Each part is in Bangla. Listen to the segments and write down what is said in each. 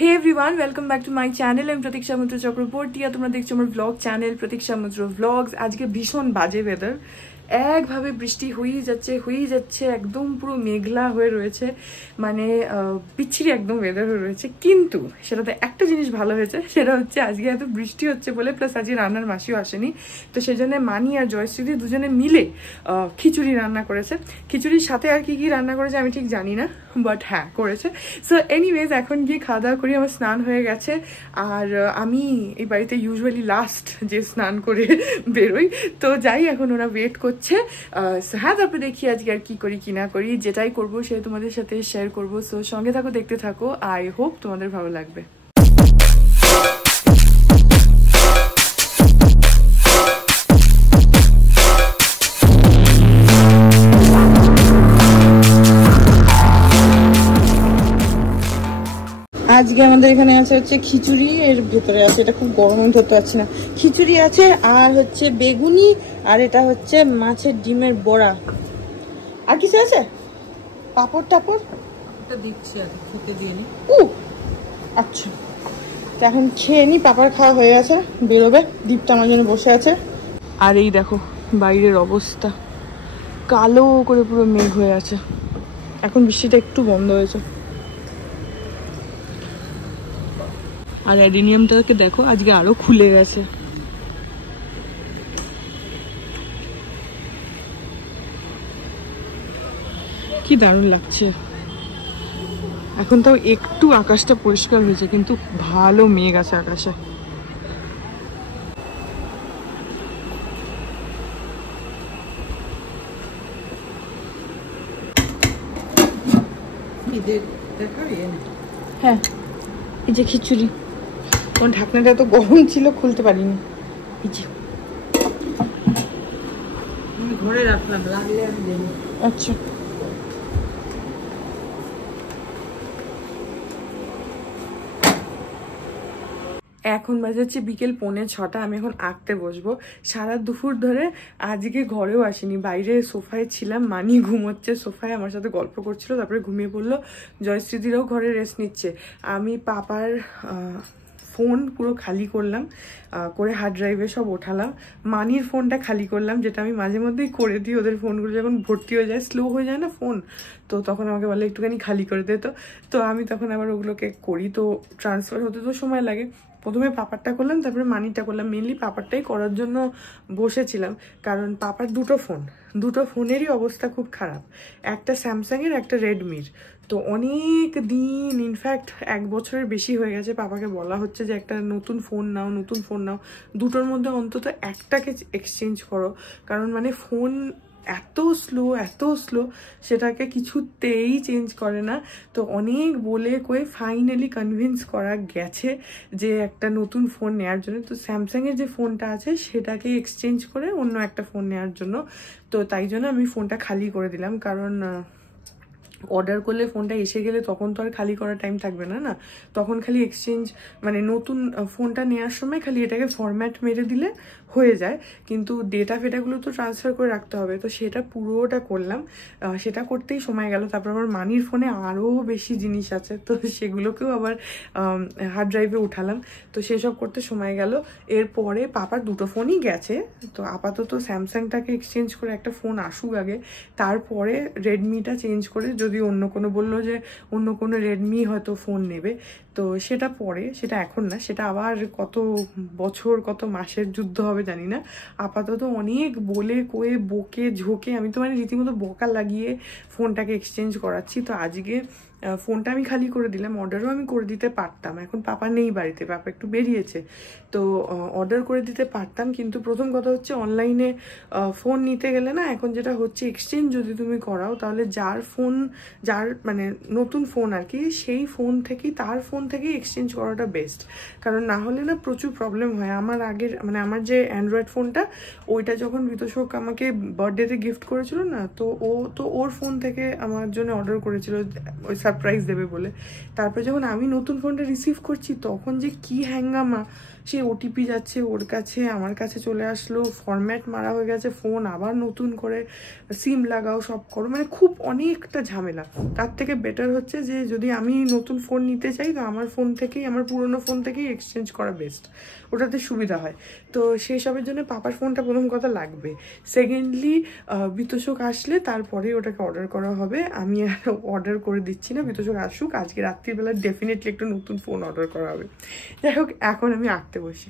Hey everyone, welcome back to my channel. I'm Pratiksha Mitra Chakraborty. তোমরা দেখছো আমার vlog channel Pratiksha Mitra Vlogs. আজকে ভীষণ বাজে ওয়েদার, একভাবে বৃষ্টি হয়েই যাচ্ছে একদম পুরো মেঘলা হয়ে রয়েছে, মানে বিচ্ছিরি একদম ওয়েদার হয়ে রয়েছে। কিন্তু সেটাতে একটা জিনিস ভালো হয়েছে, সেটা হচ্ছে আজকে এত বৃষ্টি হচ্ছে বলে, প্লাস আজকে রান্নার মাসিও আসেনি, তো সেই জন্য মানি আর জয়শ্রী দুজনে মিলে খিচুড়ি রান্না করেছে। খিচুড়ির সাথে আর কি রান্না করেছে আমি ঠিক জানি না, বাট হ্যাঁ করেছে। সো এনিওয়েজ এখন গিয়ে খাওয়া দাওয়া করি, আমার স্নান হয়ে গেছে। আর আমি এই বাড়িতে ইউজুয়ালি লাস্ট যে স্নান করে বেরোই, তো যাই, এখন ওরা ওয়েট করছে। হ্যাঁ, তারপরে দেখি আজকে আর কি করি কি না করি, যেটাই করবো সে তোমাদের সাথে শেয়ার করবো। সো সঙ্গে থাকো, দেখতে থাকো, আই হোপ তোমাদের ভালো লাগবে। আজকে আমাদের এখানে আছে হচ্ছে খিচুড়ি, এর ভেতরে আছে, এটা খুব গরম, আমি ধরতে পারছি না। খিচুড়ি আছে আর হচ্ছে বেগুনি, আর এটা হচ্ছে মাছের ডিমের বড়া। আর কিছু আছে? পাপড় টাপড় দিচ্ছি, খেতে দিয়ে নি। আচ্ছা, তো এখন খেয়ে নি। পাপড় খাওয়া হয়ে গেছে, বেরোবে। দীপটা আমার জন্য বসে আছে। আর এই দেখো বাইরের অবস্থা, কালো করে পুরো মেঘ হয়ে আছে। এখন বৃষ্টিটা একটু বন্ধ হয়েছে। আর অ্যাডিনিয়ামটাকে দেখো, আজকে আরো খুলে গেছে। কি দারুণ লাগছে। এখন তাও একটু আকাশটা পরিষ্কার হয়েছে, কিন্তু ভালো মেঘ আছে আকাশে। হ্যাঁ, এই যে খিচুড়ি, আমার ঢাকনাটা তো গরম ছিল, খুলতে পারিনি। এই যে ঘরে রাখলাম, লাগলে আমি দেব। আচ্ছা, এখন বাজে হচ্ছে বিকেল 5:45। আমি এখন আঁকতে বসবো। সারা দুপুর ধরে আজকে ঘরেও আসিনি, বাইরে সোফায় ছিলাম। মানি ঘুমোচ্ছে সোফায়, আমার সাথে গল্প করছিল, তারপরে ঘুমিয়ে পড়লো। জয়শ্রীদিরাও ঘরে রেস্ট নিচ্ছে। আমি পাপার ফোন পুরো খালি করলাম, করে হার্ড ড্রাইভে সব ওঠালাম। মানির ফোনটা খালি করলাম, যেটা আমি মাঝে মধ্যেই করে দিই। ওদের ফোনগুলো যখন ভর্তি হয়ে যায়, স্লো হয়ে যায় না ফোন, তো তখন আমাকে বলে একটুখানি খালি করে দে। তো আমি তখন আবার ওগুলোকে করি, তো ট্রান্সফার হতে তো সময় লাগে। প্রথমে পাপারটা করলাম, তারপরে মানিটা করলাম। মেনলি পাপারটাই করার জন্য বসেছিলাম, কারণ পাপার দুটো ফোনেরই অবস্থা খুব খারাপ। একটা স্যামসাংয়ের, একটা রেডমির। তো অনেক দিন, ইনফ্যাক্ট 1 বছরের বেশি হয়ে গেছে, পাপাকে বলা হচ্ছে যে একটা নতুন ফোন নাও। দুটোর মধ্যে অন্তত একটাকে এক্সচেঞ্জ করো, কারণ মানে ফোন এত স্লো, সেটাকে কিছুতেই চেঞ্জ করে না। তো অনেক বলে কয়ে ফাইনালি কনভিন্স করা গেছে যে একটা নতুন ফোন নেওয়ার জন্য। তো স্যামসাংয়ের যে ফোনটা আছে সেটাকে এক্সচেঞ্জ করে অন্য একটা ফোন নেওয়ার জন্য। তো তাই জন্য আমি ফোনটা খালি করে দিলাম, কারণ অর্ডার করলে ফোনটা এসে গেলে তখন তো আর খালি করার টাইম থাকবে না। তখন খালি এক্সচেঞ্জ, মানে নতুন ফোনটা নেওয়ার সময় খালি এটাকে ফরম্যাট মেরে দিলে হয়ে যায়, কিন্তু ডেটা ফেটাগুলো তো ট্রান্সফার করে রাখতে হবে। তো সেটা পুরোটা করলাম, সেটা করতেই সময় গেল। তারপর আমার মানির ফোনে আরও বেশি জিনিস আছে, তো সেগুলোকেও আবার হার্ড ড্রাইভে উঠালাম। তো সেসব করতে সময় গেল। এরপরে পাপার দুটো ফোনই গেছে, তো আপাতত স্যামসাংটাকে এক্সচেঞ্জ করে একটা ফোন আসুক আগে, তারপরে রেডমিটা চেঞ্জ করে, যদি অন্য কোনো বললো যে অন্য কোনো রেডমি হয়তো ফোন নেবে, তো সেটা পরে, সেটা এখন না, সেটা আবার কত বছর কত মাসের যুদ্ধ হবে জানি না। আপাতত অনেক বলে কয়ে বকে ঝোঁকে আমি তো মানে রীতিমতো বকা লাগিয়ে ফোনটাকে এক্সচেঞ্জ করাচ্ছি। তো আজকে ফোনটা আমি খালি করে দিলাম, অর্ডারও আমি করে দিতে পারতাম। এখন পাপা নেই বাড়িতে, পাপা একটু বেরিয়েছে, তো অর্ডার করে দিতে পারতাম। কিন্তু প্রথম কথা হচ্ছে অনলাইনে ফোন নিতে গেলে না, এখন যেটা হচ্ছে এক্সচেঞ্জ যদি তুমি করাও, তাহলে যার মানে নতুন ফোন আর কি, সেই ফোন থেকেই, তার ফোন থেকেই এক্সচেঞ্জ করাটা বেস্ট। কারণ না হলে না প্রচুর প্রবলেম হয়। আমার আগের, মানে আমার যে অ্যান্ড্রয়েড ফোনটা, ওইটা যখন বিতোষক আমাকে বার্থডেতে গিফট করেছিল না, তো ওর ফোন থেকে থেকে আমার জন্য অর্ডার করেছিল ওই সারপ্রাইজ দেবে বলে। তারপরে যখন আমি নতুন ফোনটা রিসিভ করছি তখন যে কি হ্যাঙ্গামা, সে ওটিপি যাচ্ছে ওর কাছে, আমার কাছে চলে আসলো, ফরম্যাট মারা হয়ে গেছে ফোন, আবার নতুন করে সিম লাগাও, সব করো, মানে খুব অনেকটা ঝামেলা। তার থেকে বেটার হচ্ছে যে যদি আমি নতুন ফোন নিতে চাই তো আমার ফোন থেকেই, আমার পুরোনো ফোন থেকেই এক্সচেঞ্জ করা বেস্ট, ওটাতে সুবিধা হয়। তো সেই সবের জন্য পাপার ফোনটা প্রথম কথা লাগবে। সেকেন্ডলি বিতোষক আসলে তারপরে ওটাকে অর্ডার করা হবে। আমি আর অর্ডার করে দিচ্ছি না, বিতোষক আসুক, আজকে রাত্রিবেলা ডেফিনেটলি একটা নতুন ফোন অর্ডার করা হবে। যাই হোক, এখন আমি আঁকতে বসি।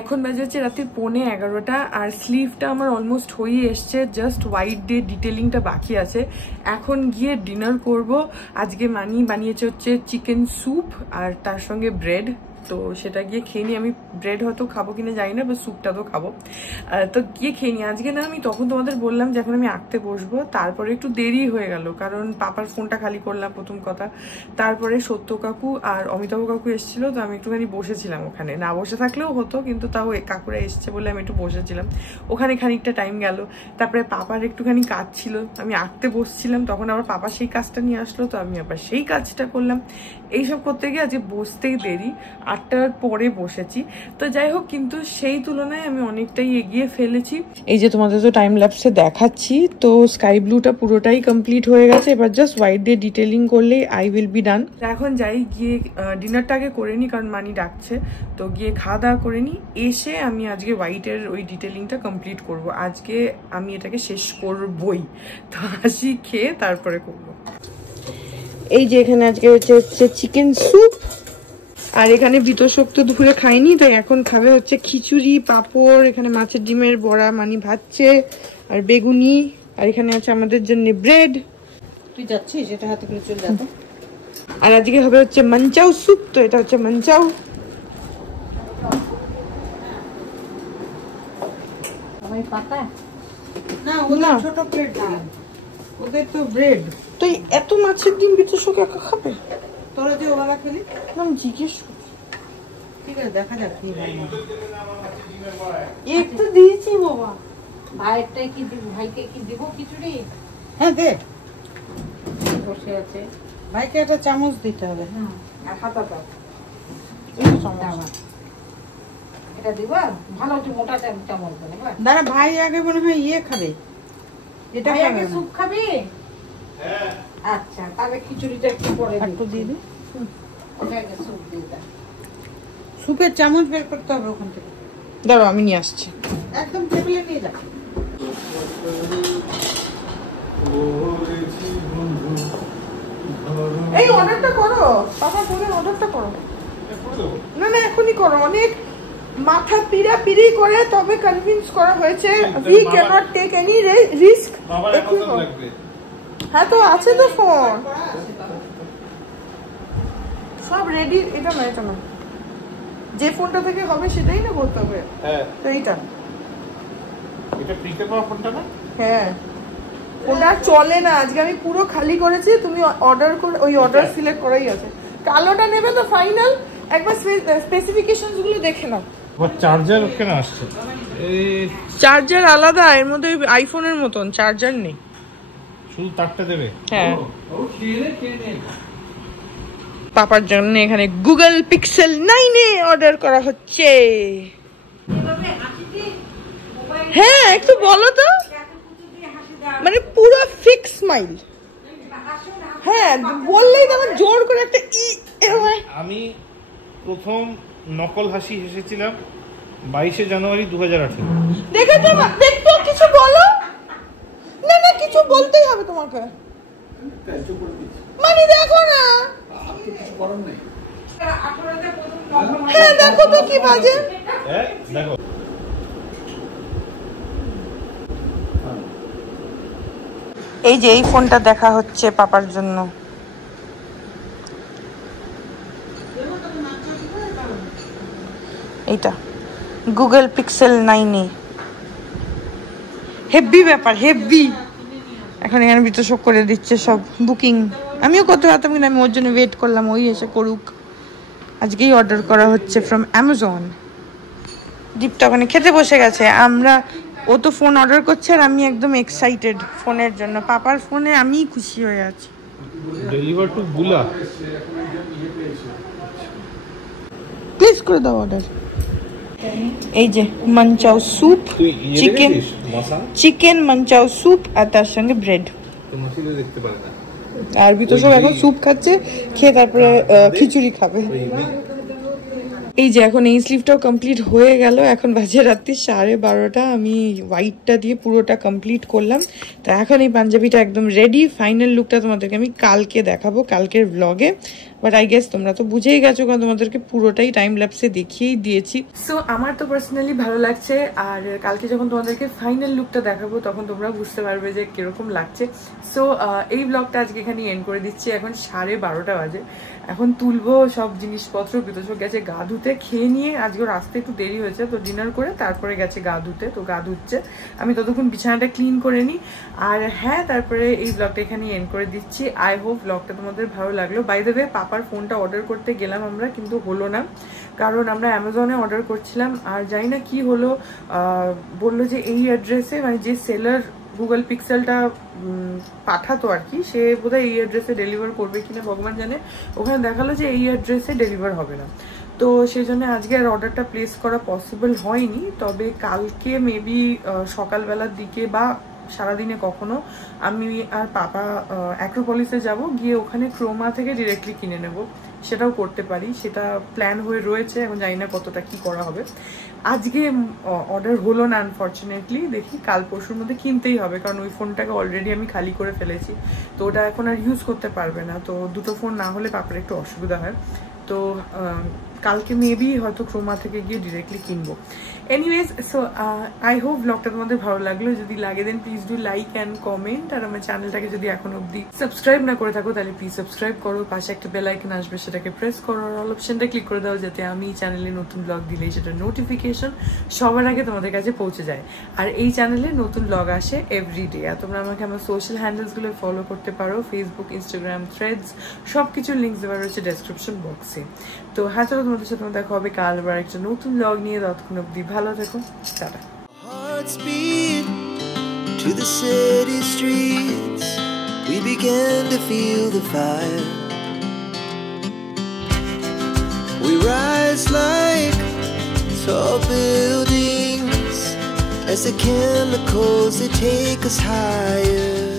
এখন বাজে হচ্ছে রাতে 11:15 আর স্লিভটা আমার অলমোস্ট হয়ে এসছে, জাস্ট হোয়াইট দিয়ে ডিটেলিংটা বাকি আছে। এখন গিয়ে ডিনার করব। আজকে মানি বানিয়েছে হচ্ছে চিকেন স্যুপ আর তার সঙ্গে ব্রেড, তো সেটা গিয়ে খেয়ে নিই। আমি ব্রেড হয়তো খাবো কিনা জানি না, বা স্যুপটা তো খাবো, তো গিয়ে খেয়ে নিই। আজকে না আমি তখন তোমাদের বললাম যে এখন আমি আঁকতে বসবো, তারপরে একটু দেরি হয়ে গেল কারণ পাপার ফোনটা খালি করলাম প্রথম কথা। তারপরে সত্য কাকু আর অমিতাভ কাকু এসেছিল, তো আমি একটুখানি বসেছিলাম ওখানে, না বসে থাকলেও হতো কিন্তু তাও কাকুরা এসছে বলে আমি একটু বসেছিলাম ওখানে, খানিকটা টাইম গেল। তারপরে পাপার একটুখানি কাজ ছিল, আমি আঁকতে বসছিলাম, তখন আবার পাপা সেই কাজটা নিয়ে আসলো, তো আমি আবার সেই কাজটা করলাম। এইসব করতে গিয়ে আজকে বসতেই দেরি, 8টার পরে বসেছি। তো যাই হোক, কিন্তু সেই তুলনায় আমি অনেকটাই এগিয়ে ফেলেছি। এই যে তোমাদের তো টাইম ল্যাপসে দেখাচ্ছি, তো স্কাই ব্লুটা পুরোটাই কমপ্লিট হয়ে গেছে, এবার জাস্ট হোয়াইট দিয়ে ডিটেলিং করলেই আই উইল বি ডান। এখন যাই, গিয়ে ডিনারটা আগে করে নিই কারণ মানি ডাকছে, তো গিয়ে খাওয়া দাওয়া করে নিই, এসে আমি আজকে হোয়াইটের ওই ডিটেলিংটা কমপ্লিট করব। আজকে আমি এটাকে শেষ করবই, তো আসি খেয়ে তারপরে করবো। এই যে এখানে আজকে হচ্ছে চিকেন স্যুপ, আর এখানে বিতোষক তো দুপুরে খাইনি, তাই এখন খাবে হচ্ছে খিচুড়ি, পাঁপড়, এখানে মাছের ডিমের বড়া মানি ভাজছে, আর বেগুনি, আর এখানে আছে আমাদের জন্য ব্রেড। তুই যাচ্ছিস, এটা হাতে করে চলে যাবো। আর আজকে হবে হচ্ছে মঞ্চাও স্যুপ, তো এটা হচ্ছে মঞ্চাও। পাতা না, ওদের ছোট প্লেট না, ওদের তো ব্রেড। তো এত মাছের ডিম বিতোষক একা খাবে? তোরা যে ওরা খেলি, আমি জিজ্ঞেস, ঠিক আছে দেখা যাক কি হয়। একটু দিয়েছি বাবা, ভাইটাই কি দিব, ভাইকে কি দিব খিচুড়ি? হ্যাঁ দে, বসে আছে, ভাইকে একটা চামচ দিতে হবে। হ্যাঁ, আর হাতাটা এটা দিবা, ভালো একটু মোটা চামচ দেবে। দাঁড়া, ভাই আগে মনে হয় ইয়ে খাবে, এটা আগে স্যুপ খাবি? হ্যাঁ। আচ্ছা, তাহলে খিচুড়িটা একটু পরে একটু দিয়ে দিই। ওটা আগে স্যুপ দিয়ে দাও। স্যুপের চামচ বের করতে হবে ওখান থেকে। দাঁড়াও আমি নিয়ে আসছি। একদম টেবিলে নিয়ে যা। এই অর্ডারটা করো, পাপা বলে অর্ডারটা করো। না না এখনই করো, অনেক মাথা পিড়ি করে তবে কনভিন্স করা হয়েছে we can not take any risk. হ্যাঁ তো আছে তো ফোন সব রেডি। এটা না যে ফোনটা থেকে হবে সেটাই না বলতে হবে। হ্যাঁ তো এটা প্রিপেড পাওয়া ফোনটা না? হ্যাঁ ওটা চলে না, আজকে আমি পুরো খালি করেছি, তুমি অর্ডার করে ওই অর্ডার সিলেক্ট করাই আছে। কালোটা নেবে তো ফাইনাল, একবার স্পেসিফিকেশনস গুলো দেখে নাও। চার্জার কেন আসছে? চার্জার আলাদা, এর মধ্যে আইফোনের মতন চার্জার নেই, শুধু তারটা দেবে। হ্যাঁ পাপার জন্য এখানে গুগল পিক্সেল 9 অর্ডার করা হচ্ছে। হ্যাঁ একটু বলো তো, মানে পুরো ফিক্স স্মাইল। হ্যাঁ বললেই তো আমার জোর করে একটা আমি প্রথম নকল হাসি হেসেছিলাম 22শে জানুয়ারি 2018। দেখেছো না? দেখতো কিছু বলো না, না কিছু বলতেই হবে তোমাকে, মানে দেখো না। হ্যাঁ দেখো তো কি বাজে। দেখো এই যে এই ফোনটা দেখা হচ্ছে পাপার জন্য। এইটা গুগল পিক্সেল 9 হেভি ব্যাপার, হেভি। এখন এখানে ভিতর সব করে দিচ্ছে সব বুকিং। আমিও কত রাতাম কিনা, আমি ওর জন্য ওয়েট করলাম, ওই এসে করুক। আজকেই অর্ডার করা হচ্ছে ফ্রম অ্যামাজন। দীপটা ওখানে খেতে বসে গেছে, আমরা ও তো ফোন অর্ডার করছে আর আমি একদম এক্সাইটেড ফোনের জন্য। পাপার ফোনে আমি খুশি হয়ে আছি। ডেলিভার টু বুলা, প্লিজ করে দাও অর্ডার। এই যে manchow soup, chicken manchow soup আর তার সঙ্গে ব্রেড। আর ভিতর সব এখন স্যুপ খাচ্ছে, খেয়ে তারপরে খিচুড়ি খাবে। এই যে এখন এই স্লিভটাও কমপ্লিট হয়ে গেল, এখন বাজে রাত্রি 12:30। আমি হোয়াইটটা দিয়ে পুরোটা কমপ্লিট করলাম, তো এখন এই পাঞ্জাবিটা একদম রেডি। ফাইনাল লুকটা তোমাদেরকে আমি কালকে দেখাবো, কালকের ব্লগে। বাট আই গেস তোমরা তো বুঝেই গেছো, কারণ তোমাদেরকে পুরোটাই টাইম ল্যাপসে দেখিয়েই দিয়েছি। সো আমার তো পার্সোনালি ভালো লাগছে, আর কালকে যখন তোমাদেরকে ফাইনাল লুকটা দেখাবো তখন তোমরা বুঝতে পারবে যে কিরকম লাগছে। সো এই ব্লগটা আজকে এখানে এন্ড করে দিচ্ছি। এখন 12:30 বাজে, এখন তুলবো সব জিনিসপত্র। বিতোষক গেছে গা ধুতে, খেয়ে নিয়ে আজকে আসতে একটু দেরি হয়েছে, তো ডিনার করে তারপরে গেছে গা ধুতে, তো গা ধুচ্ছে। আমি ততক্ষণ বিছানাটা ক্লিন করে নিই। আর হ্যাঁ, তারপরে এই ব্লগটা এখানে এন্ড করে দিচ্ছি। আই হোপ ব্লগটা তোমাদের ভালো লাগলো। বাই দ্য ওয়ে, পাপার ফোনটা অর্ডার করতে গেলাম আমরা, কিন্তু হলো না, কারণ আমরা অ্যামাজনে অর্ডার করছিলাম আর জানি না কি হলো। বললো যে এই অ্যাড্রেসে, মানে যে সেলার গুগল পিক্সেলটা পাঠাতো আর কি, সে বোধহয় এই অ্যাড্রেসে ডেলিভার করবে কিনা ভগবান জানে। ওখানে দেখালো যে এই অ্যাড্রেসে ডেলিভার হবে না, তো সেই জন্য আজকে আর অর্ডারটা প্লেস করা পসিবল হয়নি। তবে কালকে মেবি সকালবেলার দিকে বা সারাদিনে কখনো আমি আর পাপা অ্যাক্রোপলিসে যাব, গিয়ে ওখানে ক্রোমা থেকে ডিরেক্টলি কিনে নেব। সেটাও করতে পারি, সেটা প্ল্যান হয়ে রয়েছে, এখন জানি না কতটা কি করা হবে। আজকে অর্ডার হলো না আনফর্চুনেটলি, দেখি কাল পরশুর মধ্যে কিনতেই হবে, কারণ ওই ফোনটাকে অলরেডি আমি খালি করে ফেলেছি, তো ওটা এখন আর ইউজ করতে পারবে না। তো দুটো ফোন না হলে পাপার একটু অসুবিধা হয়, তো কালকে মেবি হয়তো ক্রোমা থেকে গিয়ে ডিরেক্টলি কিনবো। এনিওয়েজ, সো আই হোপ ব্লগটা তোমাদের ভালো লাগলো। যদি লাগে then please do like and comment. আর আমার চ্যানেলটাকে যদি এখন অবধি সাবস্ক্রাইব না করে থাকো তাহলে প্লিজ সাবস্ক্রাইব করো, পাশে একটা বেল আইকন আসবে সেটাকে প্রেস করো, আর অল অপশনটা ক্লিক করে দাও, যাতে আমি চ্যানেলে নতুন ব্লগ দিলেই সেটা নোটিফিকেশন সবার আগে তোমাদের কাছে পৌঁছে যায়। আর এই চ্যানেলে নতুন ব্লগ আসে এভরিডে। আর তোমরা আমাকে আমার সোশ্যাল হ্যান্ডেলসগুলো ফলো করতে পারো, ফেসবুক, ইনস্টাগ্রাম, থ্রেডস, সব কিছুর লিঙ্কস দেওয়া রয়েছে ডেসক্রিপশন বক্সে। তো হ্যাঁ, চলো তোমাদের সাথে দেখা হবে কাল আবার একটা নতুন ব্লগ নিয়ে। ততক্ষণ অবধি ভালো থেকো, tata. Hearts beat to the city streets. We began to feel the fire. We rise like tall buildings as the chemicals they take us higher.